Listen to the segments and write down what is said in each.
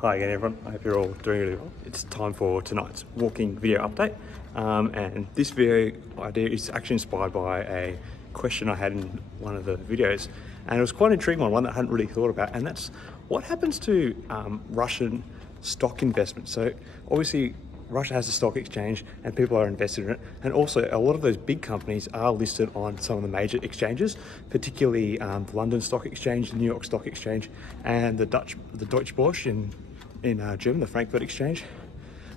Hi again everyone, I hope you're all doing really well. It's time for tonight's walking video update, and this video idea is actually inspired by a question I had in one of the videos, and it was quite an intriguing one that I hadn't really thought about, and that's what happens to Russian stock investments. So obviously Russia has a stock exchange and people are invested in it, and also a lot of those big companies are listed on some of the major exchanges, particularly the London Stock Exchange, the New York Stock Exchange, and the Deutsh Borse in German, the Frankfurt Exchange.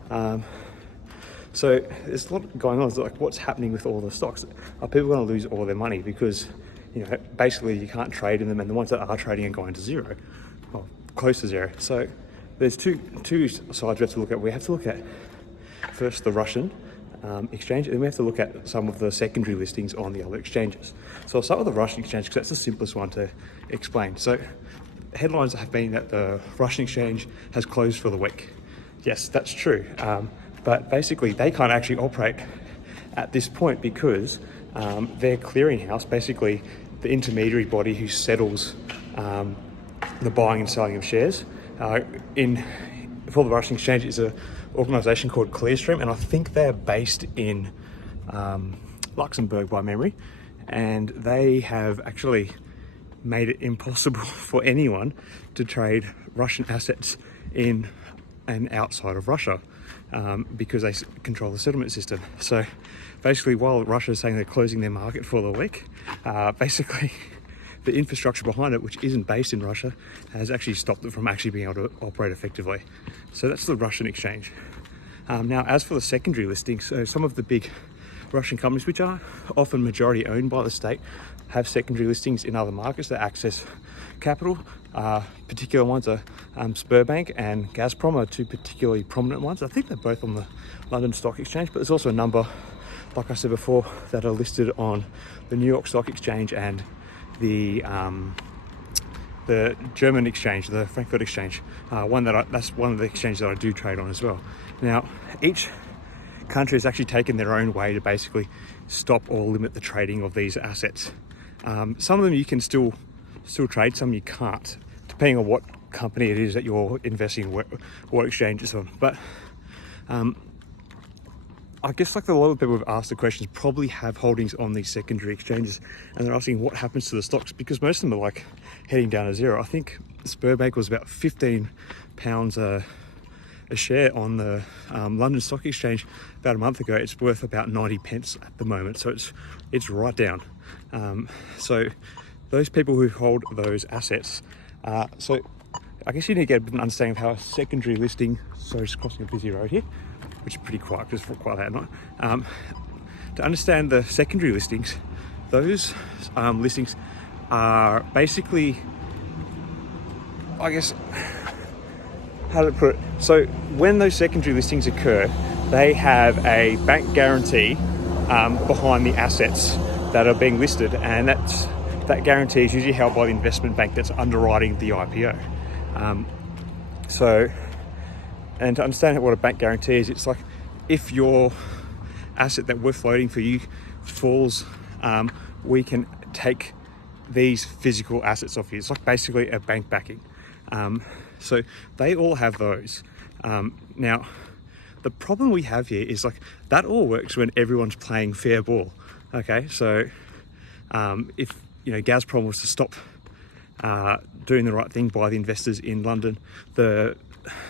So there's a lot going on. It's like, what's happening with all the stocks? Are people going to lose all their money because, you know, basically you can't trade in them, and the ones that are trading are going to zero, well, close to zero. So there's two sides we have to look at. We have to look at first the Russian exchange, and then we have to look at some of the secondary listings on the other exchanges. So I'll start with the Russian exchange because that's the simplest one to explain. So headlines have been that the Russian exchange has closed for the week. Yes, that's true. But basically they can't actually operate at this point because their clearinghouse, basically the intermediary body who settles the buying and selling of shares for the Russian exchange, is an organization called Clearstream, and I think they're based in Luxembourg by memory, and they have actually made it impossible for anyone to trade Russian assets in and outside of Russia because they control the settlement system. So basically, while Russia is saying they're closing their market for the week, basically the infrastructure behind it, which isn't based in Russia, has actually stopped it from actually being able to operate effectively. So that's the Russian exchange. Now, as for the secondary listings, so some of the big Russian companies, which are often majority owned by the state, have secondary listings in other markets that access capital. Particular ones are Sberbank and Gazprom are two particularly prominent ones. I think they're both on the London Stock Exchange, but there's also a number, like I said before, that are listed on the New York Stock Exchange and the German exchange, the Frankfurt Exchange. That's one of the exchanges that I do trade on as well. Now, each country has actually taken their own way to basically stop or limit the trading of these assets. Some of them you can still trade, some you can't, depending on what company it is that you're investing in, what exchange it's on. But I guess like a lot of people have asked the questions probably have holdings on these secondary exchanges, and they're asking what happens to the stocks, because most of them are like heading down to zero. I think Sberbank was about £15 a share on the London Stock Exchange about a month ago. It's worth about 90 pence at the moment, so it's right down. So those people who hold those assets, so I guess you need to get an understanding of how a secondary listing, sorry, just crossing a busy road here, which is pretty quiet because it's quite late at night. To understand the secondary listings, those listings are basically, I guess, how to put it? So when those secondary listings occur, they have a bank guarantee behind the assets that are being listed, and that guarantee is usually held by the investment bank that's underwriting the IPO. And to understand what a bank guarantee is, it's like if your asset that we're floating for you falls, we can take these physical assets off you. It's like basically a bank backing. So they all have those. Now, the problem we have here is like that all works when everyone's playing fair ball. Okay, so if Gazprom was to stop doing the right thing by the investors in London, the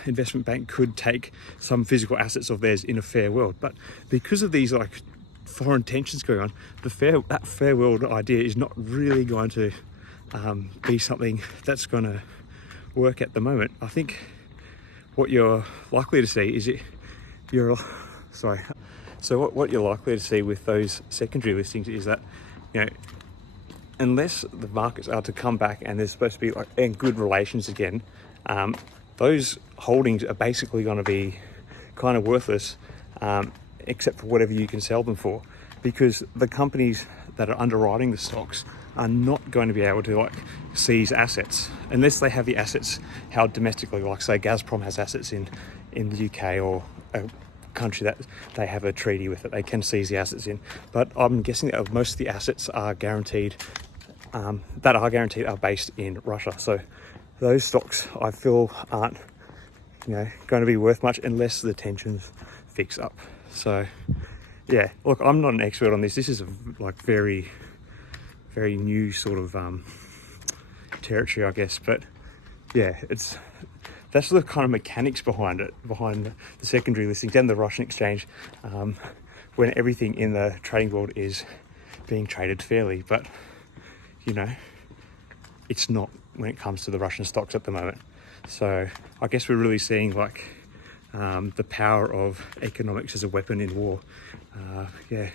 investment bank could take some physical assets of theirs in a fair world. But because of these like foreign tensions going on, that fair world idea is not really going to be something that's going to work at the moment. I think what you're likely to see is what you're likely to see with those secondary listings is that, unless the markets are to come back and there's supposed to be like in good relations again, those holdings are basically going to be kind of worthless, except for whatever you can sell them for, because the companies that are underwriting the stocks are not going to be able to like seize assets unless they have the assets held domestically, like say Gazprom has assets in the UK or a country that they have a treaty with that they can seize the assets in. But I'm guessing that most of the assets are guaranteed are based in Russia. So those stocks I feel aren't you know, going to be worth much unless the tensions fix up. So yeah, look, I'm not an expert on this. This is a like very new sort of territory, I guess. But yeah, that's the kind of mechanics behind it, behind the secondary listings and the Russian exchange, when everything in the trading world is being traded fairly. But you know, it's not when it comes to the Russian stocks at the moment. So I guess we're really seeing like the power of economics as a weapon in war. Yeah.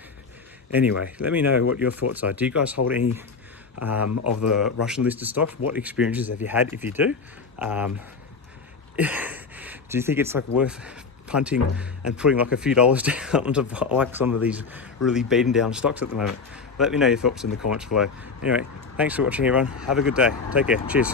Anyway, let me know what your thoughts are. Do you guys hold any of the Russian listed stocks? What experiences have you had, if you do? Do you think it's like worth punting and putting like a few dollars down to buy like some of these really beaten down stocks at the moment? Let me know your thoughts in the comments below. Anyway, thanks for watching, everyone. Have a good day. Take care. Cheers.